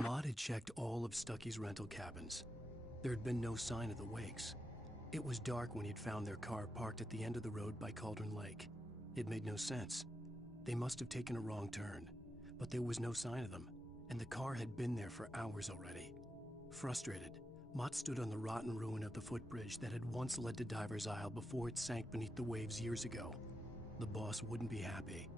Maud had checked all of Stucky's rental cabins. There had been no sign of the Wakes. It was dark when he'd found their car parked at the end of the road by Cauldron Lake. It made no sense. They must have taken a wrong turn, but there was no sign of them, and the car had been there for hours already. Frustrated, Mott stood on the rotten ruin of the footbridge that had once led to Diver's Isle before it sank beneath the waves years ago. The boss wouldn't be happy.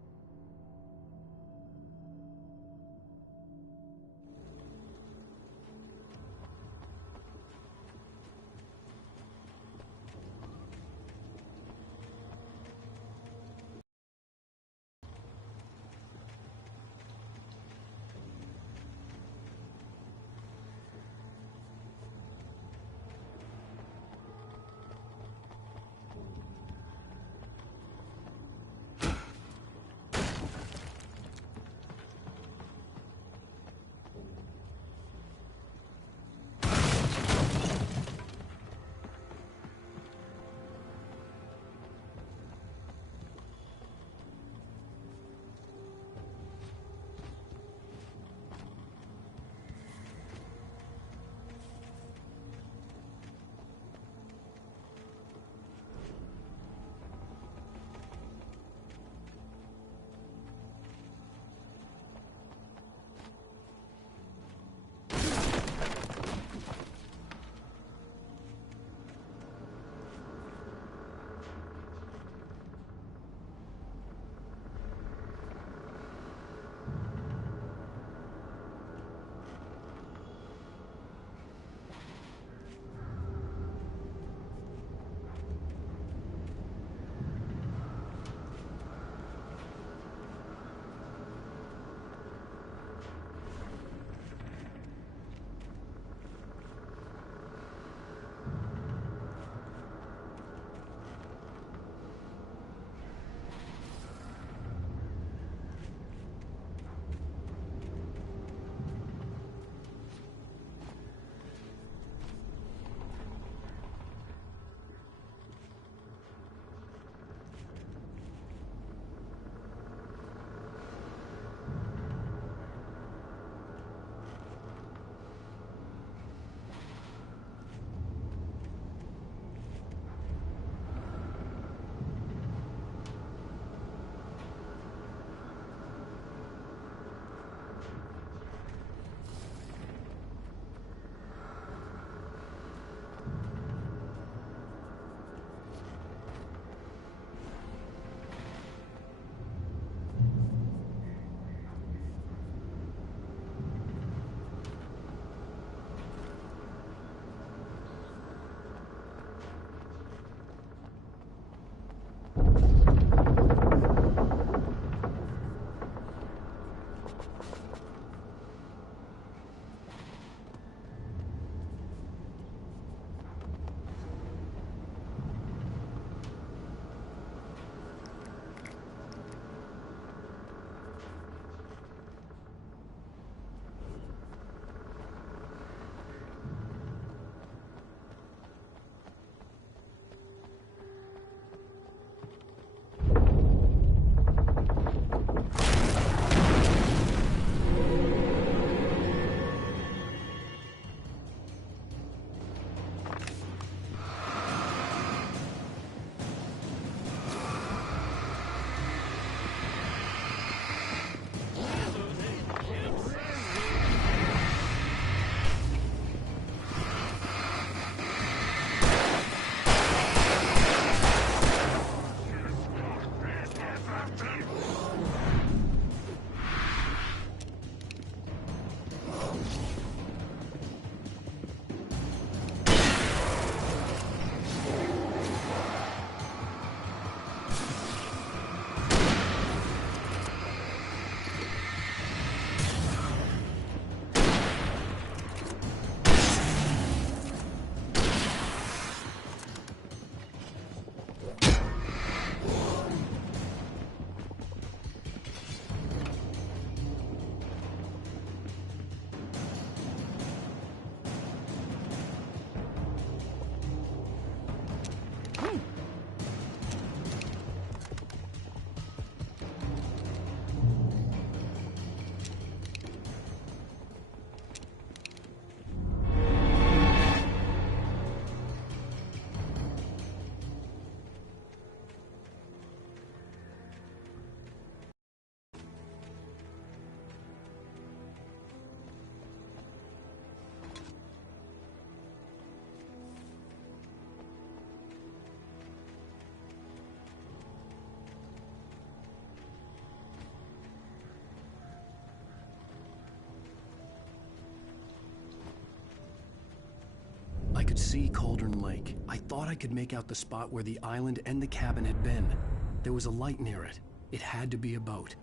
see Cauldron Lake. I thought I could make out the spot where the island and the cabin had been. There was a light near it. It had to be a boat.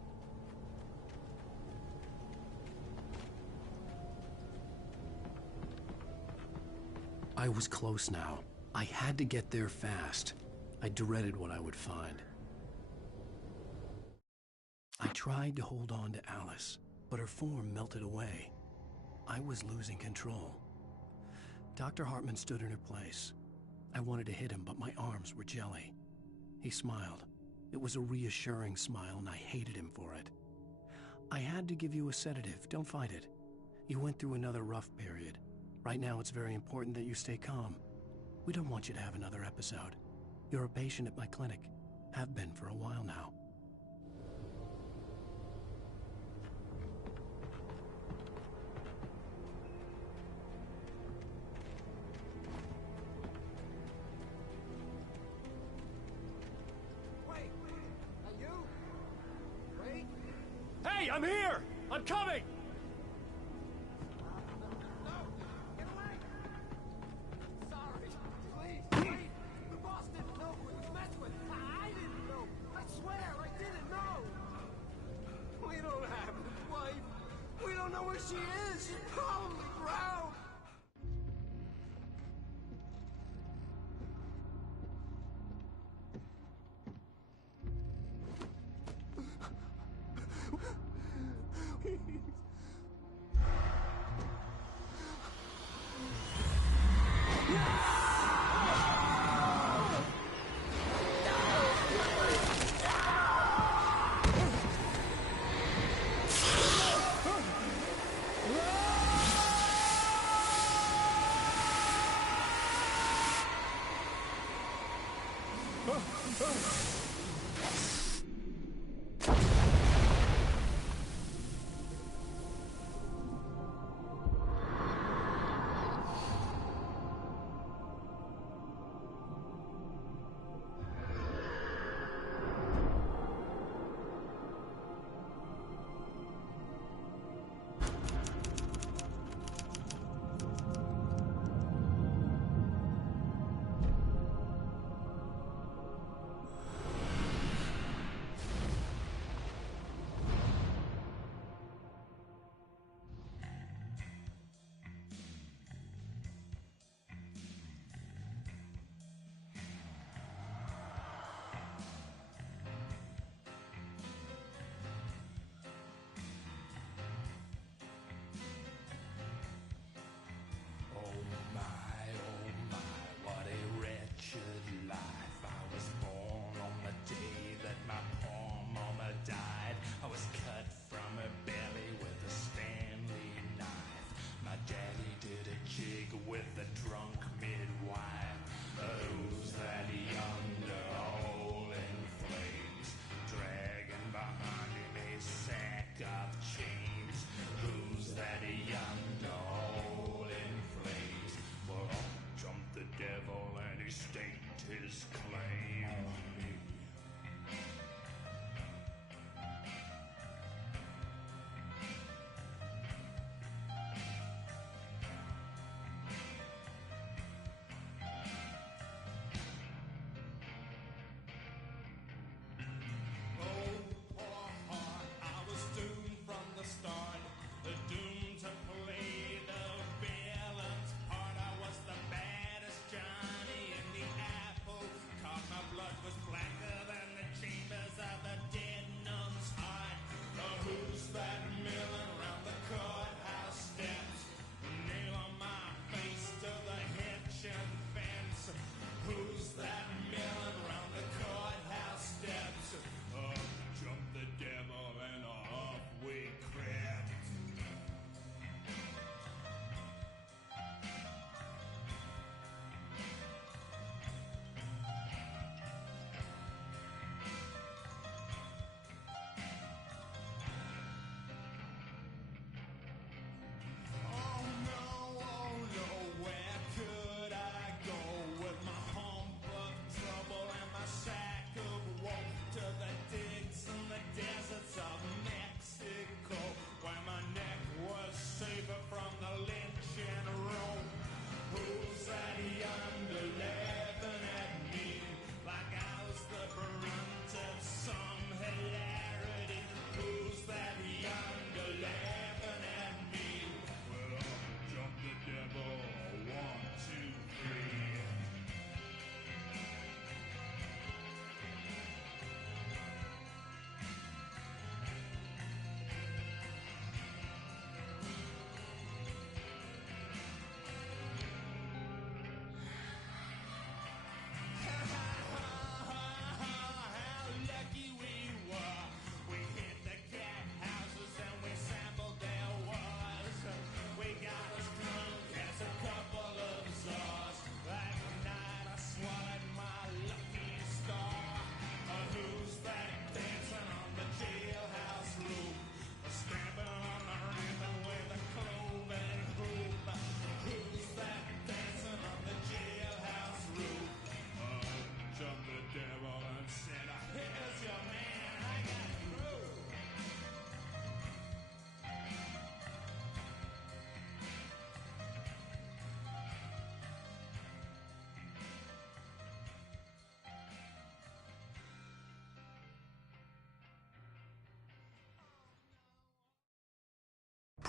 I was close now. I had to get there fast. I dreaded what I would find. I tried to hold on to Alice, but her form melted away. I was losing control. Dr. Hartman stood in her place. I wanted to hit him, but my arms were jelly. He smiled. It was a reassuring smile, and I hated him for it. I had to give you a sedative. Don't fight it. You went through another rough period. Right now, it's very important that you stay calm. We don't want you to have another episode. You're a patient at my clinic. Have been for a while now. Wait! Are you? Wait! Hey, I'm here! I'm coming! No! Get away! Sorry. Please, wait! The boss didn't know who he was messing with. I didn't know. I swear, I didn't know. We don't have his wife. We don't know where she is. She's probably drowned.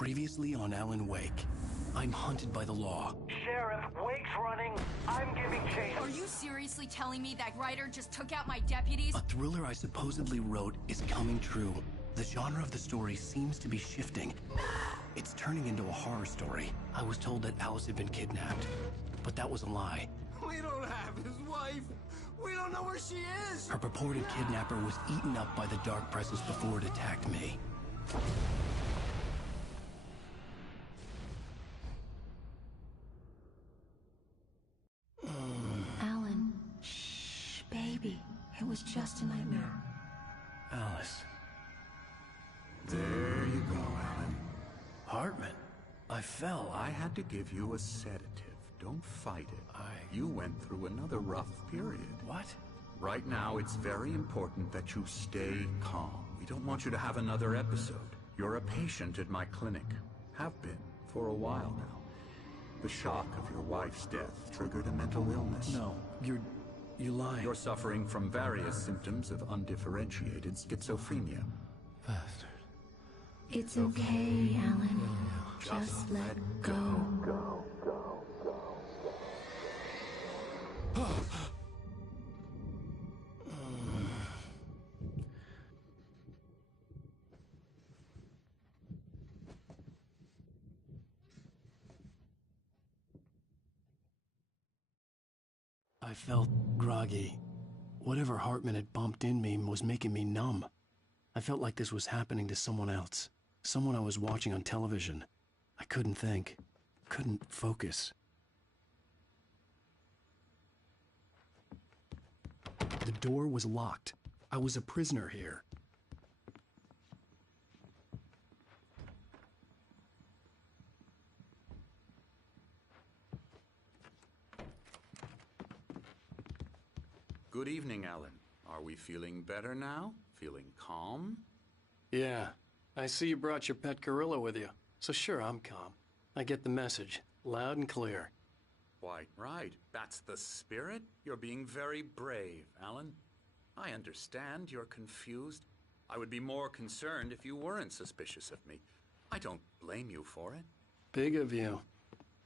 Previously on Alan Wake. I'm hunted by the law. Sheriff, Wake's running. I'm giving chase. Are you seriously telling me that Ryder just took out my deputies? A thriller I supposedly wrote is coming true. The genre of the story seems to be shifting. It's turning into a horror story. I was told that Alice had been kidnapped, but that was a lie. We don't have his wife. We don't know where she is. Her purported kidnapper was eaten up by the dark presence before it attacked me. Alan, shh, baby. It was just a nightmare. Alice. There you go, Alan. Hartman. I fell. I had to give you a sedative. Don't fight it. You went through another rough period. What? Right now, it's very important that you stay calm. We don't want you to have another episode. You're a patient at my clinic. Have been for a while now. The shock of your wife's death triggered a mental illness. No, you're lying. You're suffering from various symptoms of undifferentiated schizophrenia. Bastard. It's okay, Alan. Just let go. I felt groggy. Whatever Hartman had bumped in me was making me numb. I felt like this was happening to someone else. Someone I was watching on television. I couldn't think. Couldn't focus. The door was locked. I was a prisoner here. Good evening, Alan. Are we feeling better now? Feeling calm? Yeah. I see you brought your pet gorilla with you. So sure, I'm calm. I get the message. Loud and clear. Quite right. That's the spirit. You're being very brave, Alan. I understand you're confused. I would be more concerned if you weren't suspicious of me. I don't blame you for it. Big of you.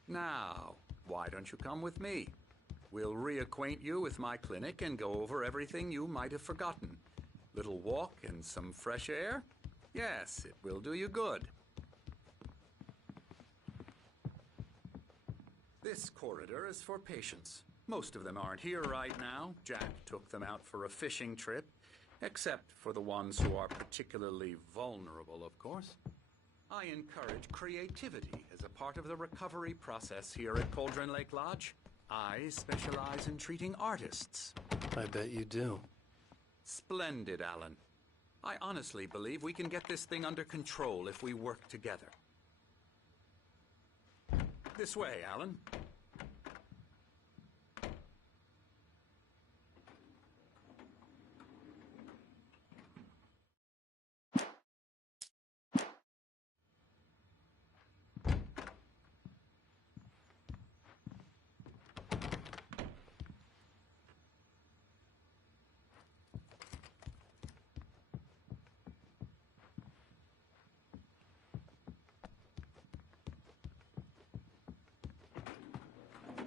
Now, why don't you come with me? We'll reacquaint you with my clinic and go over everything you might have forgotten. Little walk and some fresh air? Yes, it will do you good. This corridor is for patients. Most of them aren't here right now. Jack took them out for a fishing trip, except for the ones who are particularly vulnerable, of course. I encourage creativity as a part of the recovery process here at Cauldron Lake Lodge. I specialize in treating artists. I bet you do. Splendid, Alan. I honestly believe we can get this thing under control if we work together. This way, Alan.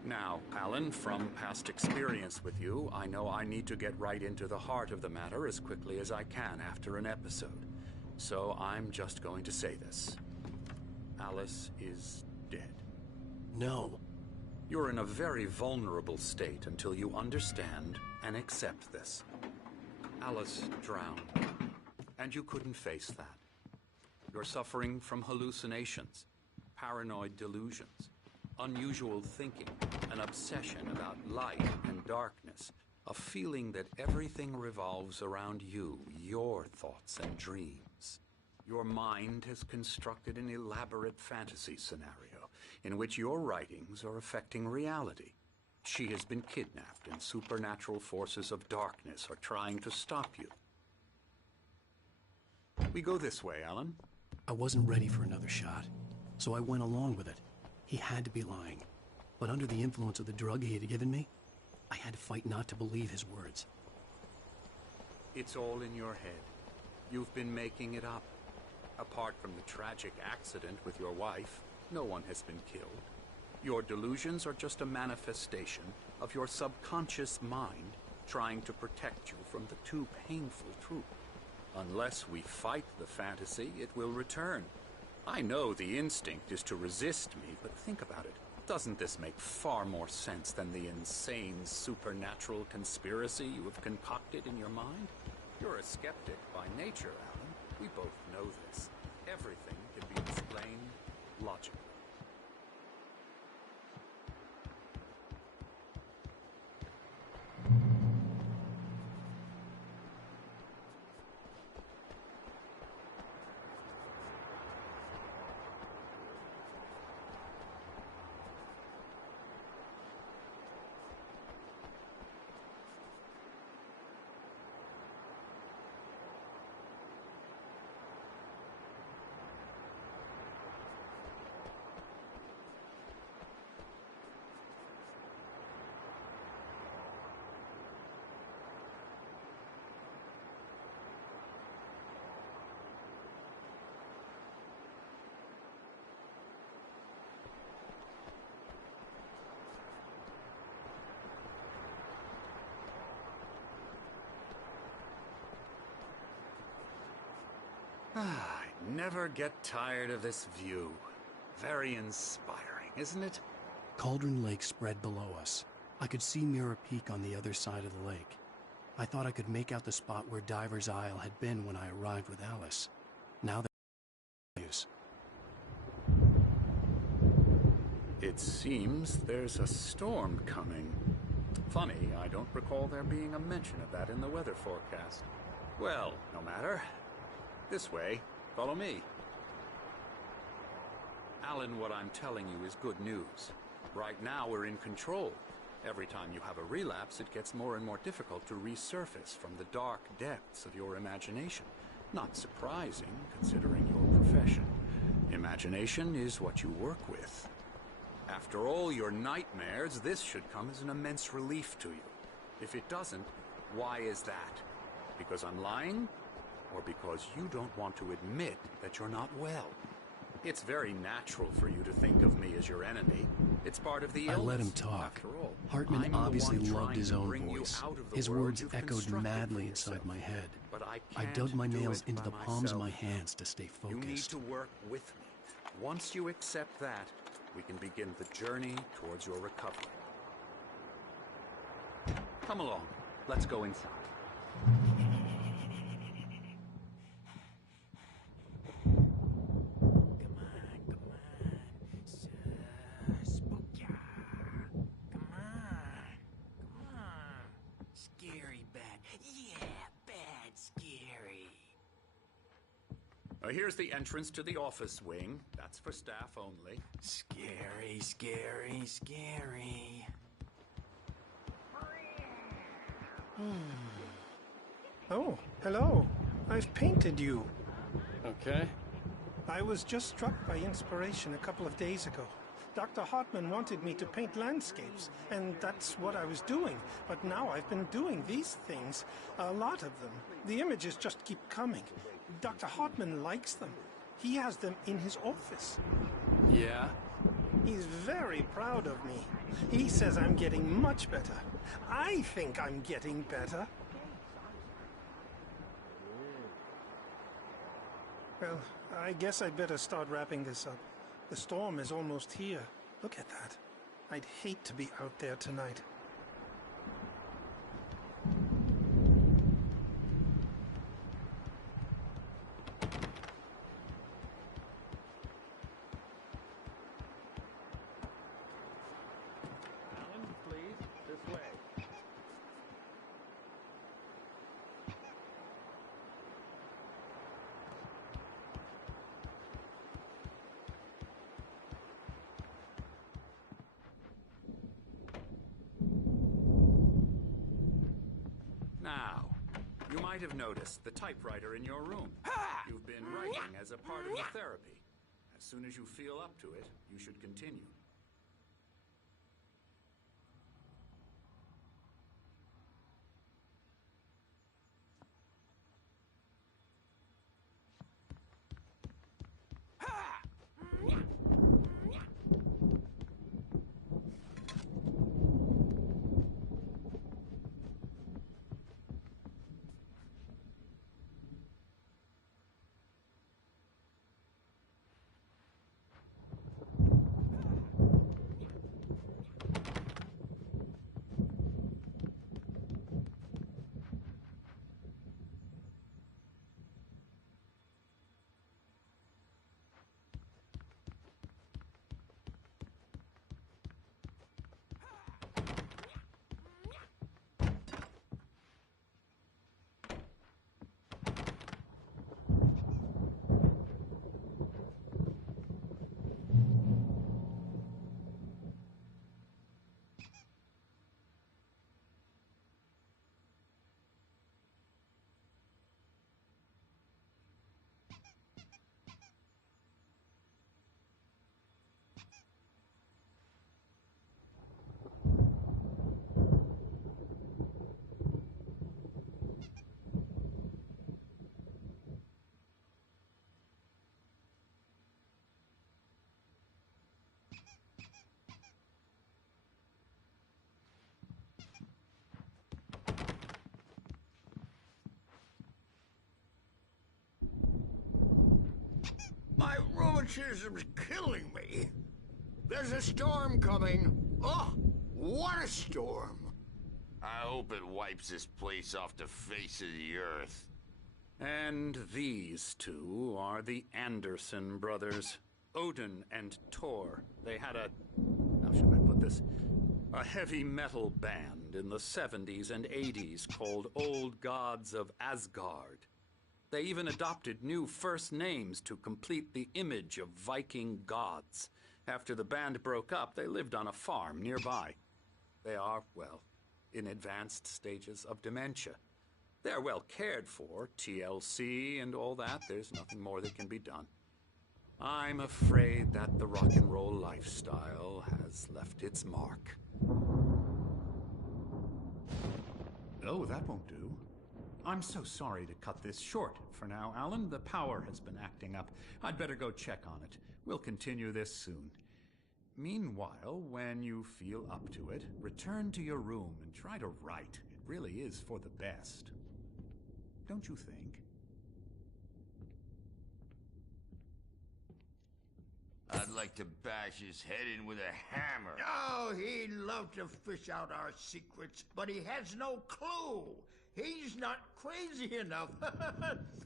Now, Alan, from past experience with you, I know I need to get right into the heart of the matter as quickly as I can after an episode. So I'm just going to say this. Alice is dead. No. You're in a very vulnerable state until you understand and accept this. Alice drowned, and you couldn't face that. You're suffering from hallucinations, paranoid delusions, unusual thinking, an obsession about light and darkness, a feeling that everything revolves around you, your thoughts and dreams. Your mind has constructed an elaborate fantasy scenario in which your writings are affecting reality. She has been kidnapped and supernatural forces of darkness are trying to stop you. We go this way, Alan. I wasn't ready for another shot, so I went along with it. He had to be lying. But under the influence of the drug he had given me, I had to fight not to believe his words. It's all in your head. You've been making it up. Apart from the tragic accident with your wife, no one has been killed. Your delusions are just a manifestation of your subconscious mind trying to protect you from the too painful truth. Unless we fight the fantasy, it will return. I know the instinct is to resist me, but think about it. Doesn't this make far more sense than the insane supernatural conspiracy you have concocted in your mind? You're a skeptic by nature, Alan. We both know this. Everything can be explained logically. I never get tired of this view. Very inspiring, isn't it? Cauldron Lake spread below us. I could see Mirror Peak on the other side of the lake. I thought I could make out the spot where Diver's Isle had been when I arrived with Alice. Now that It seems there's a storm coming. Funny, I don't recall there being a mention of that in the weather forecast. Well, no matter. This way. Follow me. Alan, what I'm telling you is good news. Right now, we're in control. Every time you have a relapse, it gets more and more difficult to resurface from the dark depths of your imagination. Not surprising, considering your profession. Imagination is what you work with. After all your nightmares, this should come as an immense relief to you. If it doesn't, why is that? Because I'm lying? Or because you don't want to admit that you're not well? It's very natural for you to think of me as your enemy. It's part of the illness. I let him talk. After all, Hartman I'm the obviously one loved trying his to own bring you voice. out of the His world words you've echoed constructed madly for inside yourself. my head. But I I can't dug my do nails it into by the palms of my myself. hands to stay You need focused. to work with me. Once you accept that, we can begin the journey towards your recovery. Come along. Let's go inside. Here's the entrance to the office wing. That's for staff only. Scary, scary, scary. Oh, hello. I've painted you. Okay. I was just struck by inspiration a couple of days ago. Dr. Hartman wanted me to paint landscapes, and that's what I was doing. But now I've been doing these things, a lot of them. The images just keep coming. Dr. Hartman likes them. He has them in his office. Yeah? He's very proud of me. He says I'm getting much better. I think I'm getting better. Well, I guess I'd better start wrapping this up. The storm is almost here. Look at that. I'd hate to be out there tonight. Alan, please, this way. Now, you might have noticed the typewriter in your room. You've been writing as a part of the therapy. As soon as you feel up to it, you should continue. My rheumatism's killing me. There's a storm coming. Oh, what a storm. I hope it wipes this place off the face of the earth. And these two are the Anderson brothers, Odin and Thor. They had how should I put this? A heavy metal band in the 70s and 80s called Old Gods of Asgard. They even adopted new first names to complete the image of Viking gods. After the band broke up, they lived on a farm nearby. They are, well, in advanced stages of dementia. They're well cared for, TLC and all that. There's nothing more that can be done. I'm afraid that the rock and roll lifestyle has left its mark. Oh, that won't do. I'm so sorry to cut this short for now, Alan. The power has been acting up. I'd better go check on it. We'll continue this soon. Meanwhile, when you feel up to it, return to your room and try to write. It really is for the best. Don't you think? I'd like to bash his head in with a hammer. Oh, he'd love to fish out our secrets, but he has no clue. He's not crazy enough.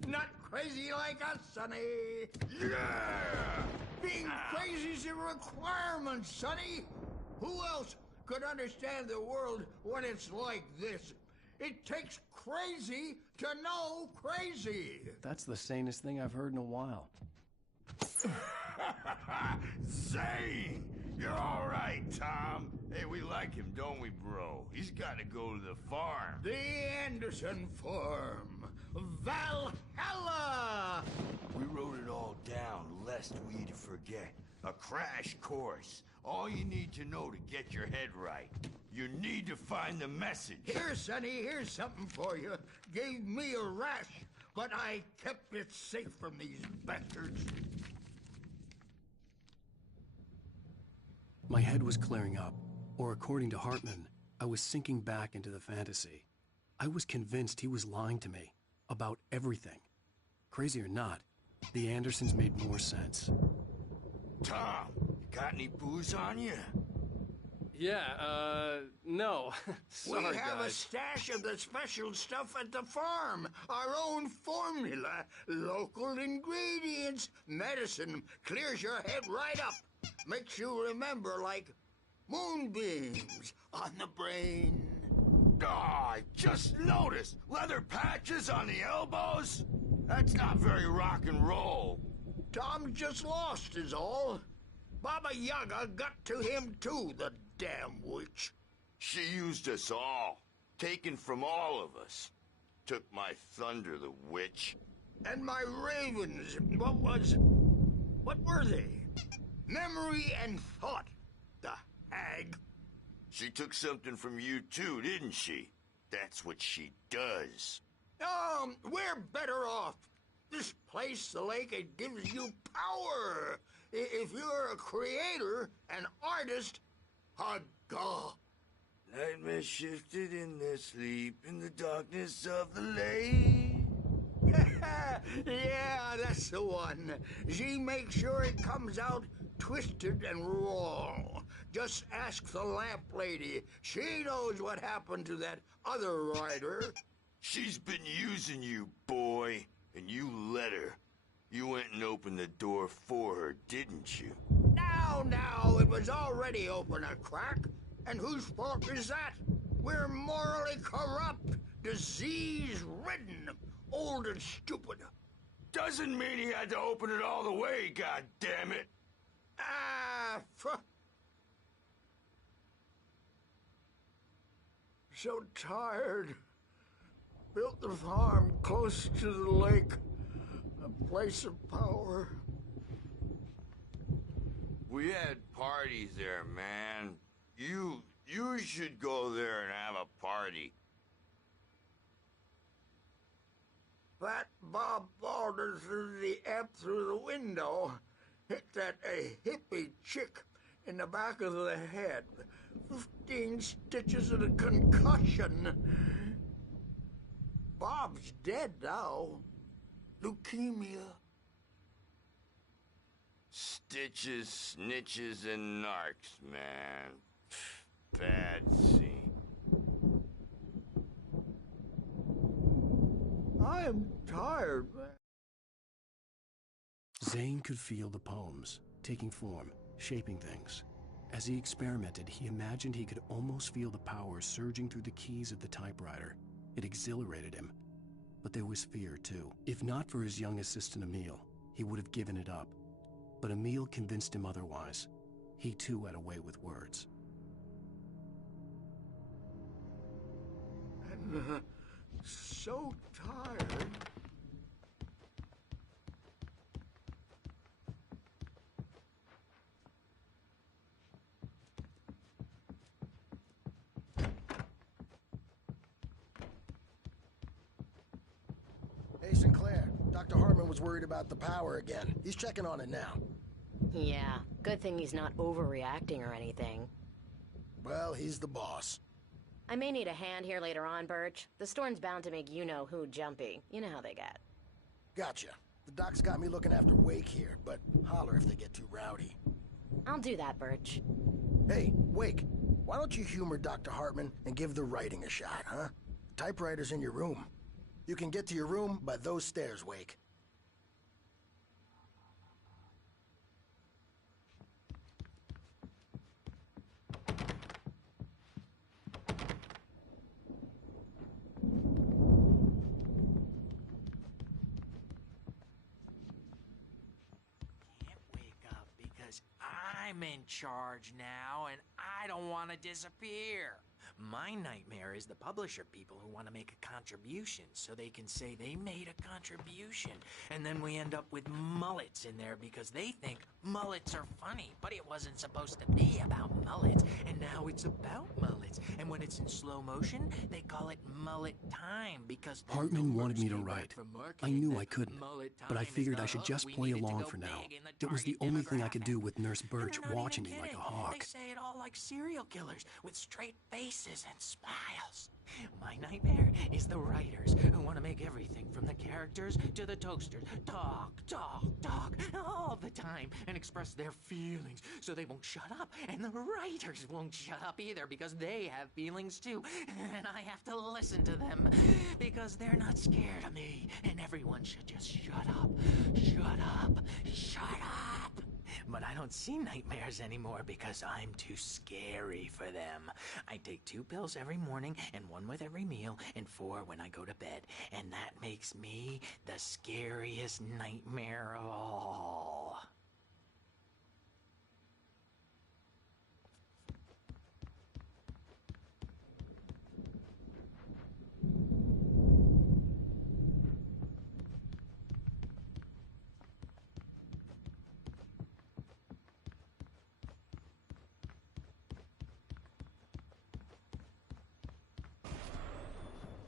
Not crazy like us, Sonny. Yeah! Being crazy's a requirement, Sonny. Who else could understand the world when it's like this? It takes crazy to know crazy. That's the sanest thing I've heard in a while. Zane! You're all right, Tom. Hey, we like him, don't we, bro? He's got to go to the farm. The Anderson farm. Valhalla! We wrote it all down, lest we forget. A crash course. All you need to know to get your head right. You need to find the message. Here, Sonny, here's something for you. Gave me a rash, but I kept it safe from these bastards. My head was clearing up, or according to Hartman, I was sinking back into the fantasy. I was convinced he was lying to me about everything. Crazy or not, the Andersons made more sense. Tom, got any booze on you? Yeah, no. Sorry, we have guys. a stash of the special stuff at the farm. Our own formula. Local ingredients. Medicine. Clears your head right up. Makes you remember like moonbeams on the brain. Oh, I just noticed. Leather patches on the elbows? That's not very rock and roll. Tom just lost is all. Baba Yaga got to him too, the damn witch. She used us all. Taken from all of us. Took my thunder, the witch. And my ravens. What were they? Memory and thought, the hag. She took something from you too, didn't she? That's what she does. We're better off. This place, the lake, it gives you power. If you're a creator, an artist, a god. Nightmare shifted in their sleep in the darkness of the lake. Yeah, that's the one. She makes sure it comes out twisted and wrong. Just ask the lamp lady. She knows what happened to that other rider. She's been using you, boy, and you let her. You went and opened the door for her, didn't you? Now, it was already open a crack. And whose fault is that? We're morally corrupt, disease-ridden, old and stupid. Doesn't mean he had to open it all the way, goddammit. So tired. Built the farm close to the lake. A place of power. We had parties there, man. You should go there and have a party. That Bob Balder threw the amp through the window. Hit that hippie chick in the back of the head. 15 stitches and a concussion. Bob's dead now. Leukemia. Ditches, snitches, and narcs, man. Bad scene. I am tired, man. Zane could feel the poems, taking form, shaping things. As he experimented, he imagined he could almost feel the power surging through the keys of the typewriter. It exhilarated him. But there was fear, too. If not for his young assistant Emil, he would have given it up. But Emil convinced him otherwise. He too had a way with words. I'm so tired. Hey, Sinclair. Dr. Hartman was worried about the power again. He's checking on it now. Yeah, good thing he's not overreacting or anything. Well, he's the boss. I may need a hand here later on, Birch. The storm's bound to make you-know-who jumpy. You know how they get. Gotcha. The doc's got me looking after Wake here, but holler if they get too rowdy. I'll do that, Birch. Hey, Wake, why don't you humor Dr. Hartman and give the writing a shot, huh? The typewriter's in your room. You can get to your room by those stairs, Wake. I'm in charge now, and I don't want to disappear. My nightmare is the publisher people who want to make a contribution so they can say they made a contribution. And then we end up with mullets in there because they think mullets are funny. But it wasn't supposed to be about mullets, and now it's about mullets. And when it's in slow motion, they call it mullet time because Hartman wanted me to write. I knew I couldn't, but I figured I should just play along for now. It was the only thing I could do with Nurse Birch watching me like a hawk. They say it all like serial killers with straight faces and smiles. My nightmare is the writers who want to make everything from the characters to the toasters talk all the time and express their feelings so they won't shut up, and the writers won't shut up either because they have feelings too, and I have to listen to them because they're not scared of me, and everyone should just shut up. But I don't see nightmares anymore because I'm too scary for them. I take 2 pills every morning and 1 with every meal and 4 when I go to bed. And that makes me the scariest nightmare of all.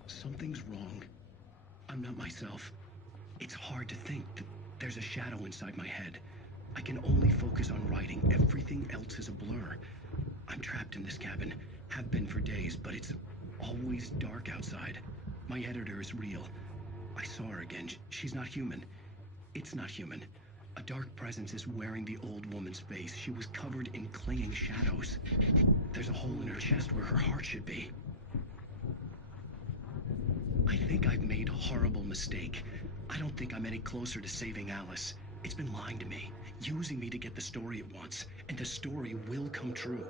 Something's wrong. I'm not myself. It's hard to think that there's a shadow inside my head. I can only focus on writing. Everything else is a blur. I'm trapped in this cabin. Have been for days, but it's always dark outside. My editor is real. I saw her again. She's not human. It's not human. A dark presence is wearing the old woman's face. She was covered in clinging shadows. There's a hole in her chest where her heart should be. I think I've made a horrible mistake. I don't think I'm any closer to saving Alice. It's been lying to me, using me to get the story it wants, and the story will come true.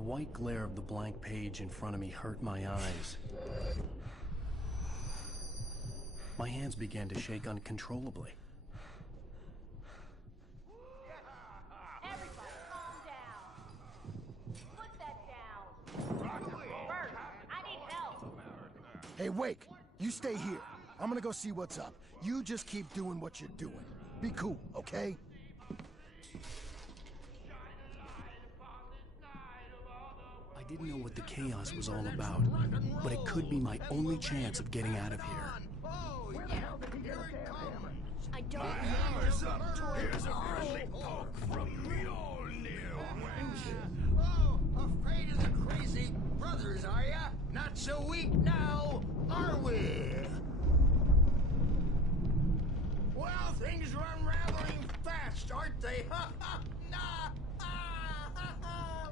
white glare of the blank page in front of me hurt my eyes. My hands began to shake uncontrollably. Everybody, calm down. Put that down. Bert, I need help. Hey, Wake, you stay here. I'm gonna go see what's up. You just keep doing what you're doing. Be cool, okay? I didn't know what the chaos was all about, but it could be my only chance of getting out of here. I don't My hammer's up. Here's a friendly poke from Mjolnir, wench. Oh, afraid of the crazy brothers, are ya? Not so weak now, are we? Well, things are unraveling fast, aren't they? Ha ha! Nah! Ah, ha, ha.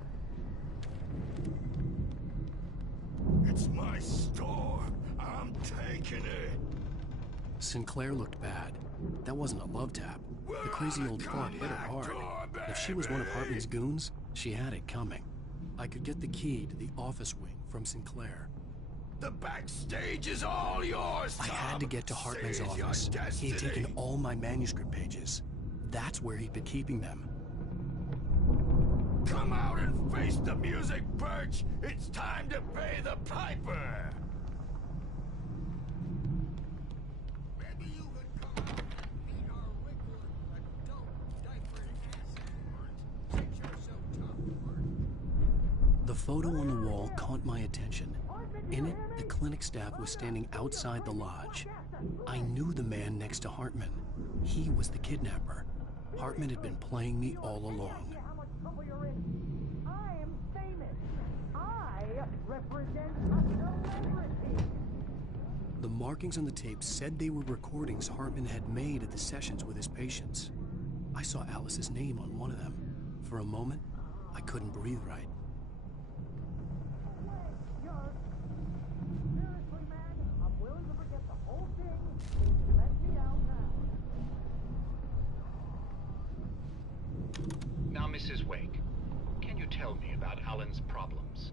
It's my store. I'm taking it. Sinclair looked bad. That wasn't a love tap. The crazy old fart hit her hard. If she was one of Hartman's goons, she had it coming. I could get the key to the office wing from Sinclair. The backstage is all yours, I had to get to Hartman's Seize your office. He had destiny. taken all my manuscript pages. That's where he'd been keeping them. Come out and face the music, Birch! It's time to pay the piper! Maybe you could come out and meet our wicked adult diapered ass since you're so tough. The photo on the wall caught my attention. In it, the clinic staff was standing outside the lodge. I knew the man next to Hartman. He was the kidnapper. Hartman had been playing me all along. How much trouble you're in. I am famous. I represent a celebrity. The markings on the tape said they were recordings Hartman had made at the sessions with his patients. I saw Alice's name on one of them. For a moment, I couldn't breathe right. Seriously, man, I'm willing to forget the whole thing if you let me out now. Now, Mrs. Wake, can you tell me about Alan's problems?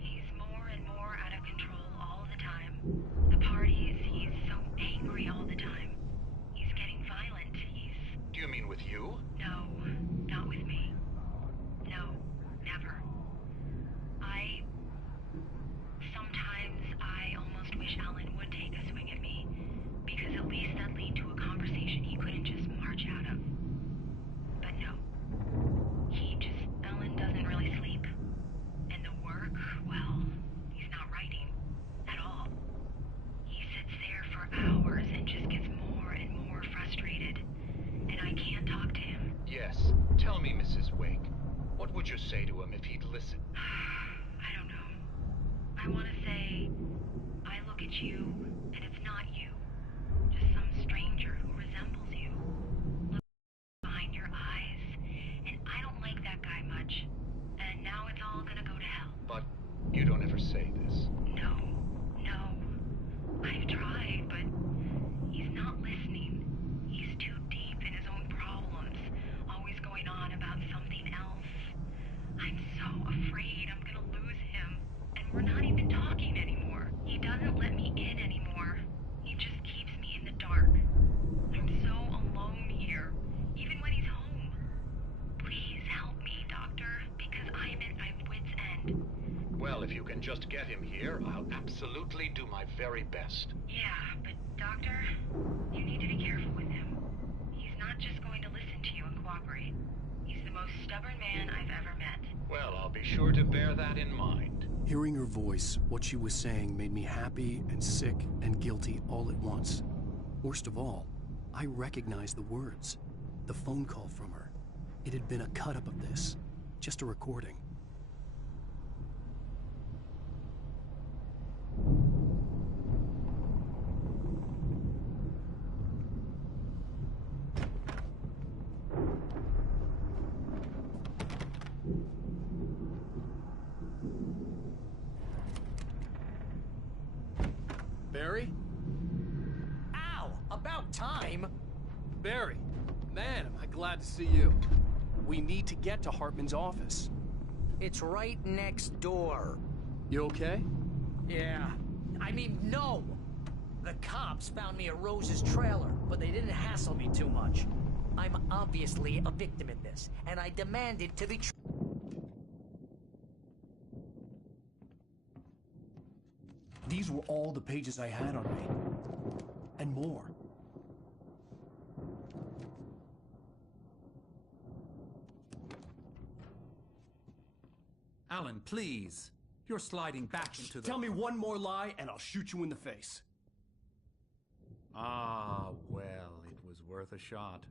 He's more and more out of control all the time. The parties, he's so angry all the time. He's getting violent. Do you mean with you? No, not with me. No, never. Sometimes I almost wish Alan would take a swing at me, because at least that'd lead to a conversation he couldn't just march out of. But no. Alan doesn't really sleep. And the work, well, he's not writing at all. He sits there for hours and just gets more and more frustrated. And I can't talk to him. Yes. Tell me, Mrs. Wake, what would you say to him if he'd listen? I don't know. I want to say, I look at you, and it's not you. Just some stranger who resembles you. Look behind your eyes, and I don't like that guy much. And now it's all gonna go to hell. But you don't ever say this. No. I've tried, but he's not listening. He's too deep in his own problems, always going on about something else. I'm so afraid I'm gonna lose him. And we're not even talking anymore. He doesn't let me in anymore. He just keeps me in the dark. I'm so alone here, even when he's home. Please help me, Doctor, because I'm at my wit's end. Well, if you can just get him here, I'll absolutely do my very best. Yeah, but Doctor, you need to be careful with him. He's not just going to listen to you and cooperate. He's the most stubborn man I've ever met. Well, I'll be sure to bear that in mind. Hearing her voice, what she was saying made me happy and sick and guilty all at once. Worst of all, I recognized the words. The phone call from her. It had been a cut-up of this. Just a recording. Barry? Ow! About time! Barry, man, am I glad to see you. We need to get to Hartman's office. It's right next door. You okay? Yeah. I mean, no! The cops found me at Rose's trailer, but they didn't hassle me too much. I'm obviously a victim in this, and I demanded to be These were all the pages I had on me. And more. Alan, please. You're sliding back into the... Tell me one more lie and I'll shoot you in the face. Ah, well, it was worth a shot.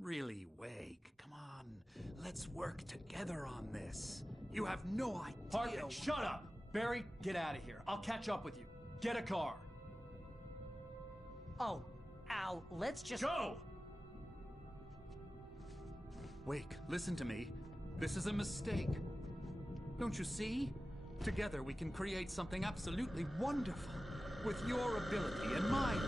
Really, Wake, come on. Let's work together on this. You have no idea... Hartman, shut up! Barry, get out of here. I'll catch up with you. Get a car. Oh, Al, let's just... Go! Wake, listen to me. This is a mistake. Don't you see? Together we can create something absolutely wonderful. With your ability and mine.